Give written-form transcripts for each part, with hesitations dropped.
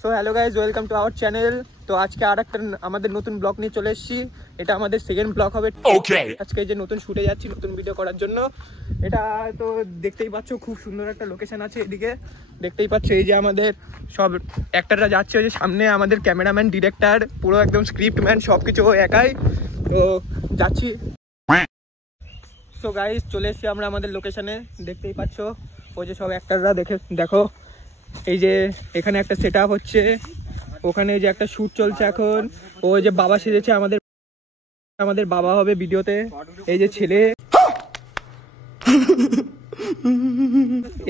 So hello guys, welcome to our channel. তো আজকে আর একটা আমাদের নতুন ব্লগ নিয়ে চলে এসেছি। এটা আমাদের সেকেন্ড ব্লগ হবে। আজকে যে নতুন শুটে যাচ্ছি নতুন ভিডিও করার জন্য। এটা তো দেখতেই পাচ্ছ, খুব সুন্দর একটা লোকেশন আছে এদিকে। দেখতেই পাচ্ছ এই যে আমাদের সব অ্যাক্টাররা যাচ্ছে, ওই যে সামনে আমাদের ক্যামেরাম্যান, ডিরেক্টর, পুরো একদম স্ক্রিপ্ট ম্যান, সব কিছু একাই। তো যাচ্ছি। সো গাইজ, চলে এসেছি আমরা আমাদের লোকেশনে। দেখতেই পাচ্ছ ওই যে সব অ্যাক্টাররা, দেখো এই যে এখানে একটা সেট আপ হচ্ছে, ওখানে যে একটা শ্যুট চলছে এখন। ওই যে বাবা সেজেছে, আমাদের বাবা হবে ভিডিওতে। এই যে ছেলে,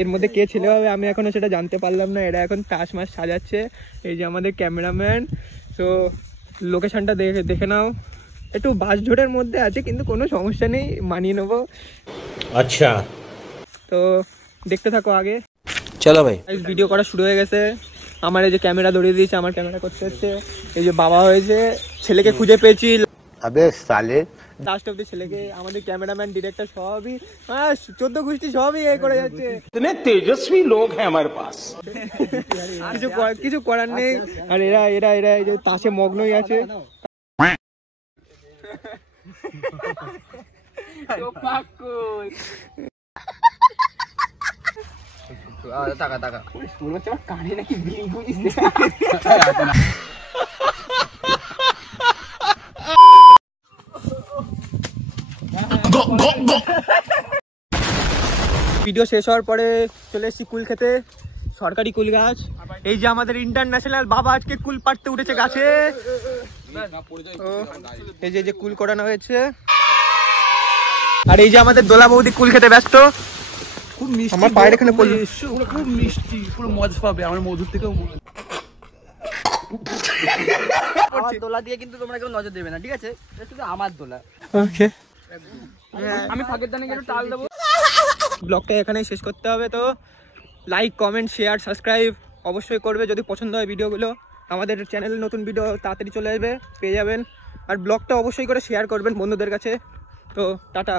এর মধ্যে কে ছেলে হবে আমি এখনো সেটা জানতে পারলাম না। এরা এখন তাস মাস সাজাচ্ছে। এই যে আমাদের ক্যামেরাম্যান। তো লোকেশনটা দেখে নাও। একটু বাস ঝোড়ের মধ্যে আছে কিন্তু কোনো সমস্যা নেই, মানিয়ে নেবো। আচ্ছা, তো দেখতে থাকো আগে। চলো ভাই, ভিডিও করা শুরু হয়ে গেছে। আমার এই যে ক্যামেরা ধরিয়ে দিয়েছে, আমার ক্যামেরা করতে হচ্ছে। এই যে বাবা হয়েছে, ছেলেকে খুঁজে পেয়েছি। আবে সালে, লাস্ট অব্দি ছেলেকে, আমাদের ক্যামেরাম্যান, ডিরেক্টর সবই 14 গোষ্ঠী সবই এ করে যাচ্ছে। इतने तेजस्वी लोग हैं हमारे पास। কিছু করার নেই। আর এরা এরা এরা এই যে তাসে মগ্নই আছে। ভিডিও শেষ হওয়ার পরে চলে এসেছি কুল খেতে, সরকারি কুল গাছ। এই যে আমাদের ইন্টারন্যাশনাল বাবা আজকে কুল পাড়তে উঠেছে গাছে। এই যে কুল করানো হয়েছে। আর এই যে আমাদের দোলা বৌদি কুল খেতে ব্যস্ত। খুব মিষ্টি, আমার পায়ের এখানে খুব মিষ্টি, পুরো মজা পাবে। আমার মধুর থেকেও আমার দোলা দিয়ে কিন্তু তোমরা কেউ নজর দেবে না, ঠিক আছে? এটা শুধু আমার দোলা। ওকে, আমি ফাঁকের দানে গেলে টাল দেবো। ব্লগটা এখানেই শেষ করতে হবে। তো লাইক, কমেন্ট, শেয়ার, সাবস্ক্রাইব অবশ্যই করবে যদি পছন্দ হয় ভিডিওগুলো। আমাদের চ্যানেলে নতুন ভিডিও তাড়াতাড়ি চলে আসবে, পেয়ে যাবেন। আর ব্লগটা অবশ্যই করে শেয়ার করবেন বন্ধুদের কাছে। তো টাটা।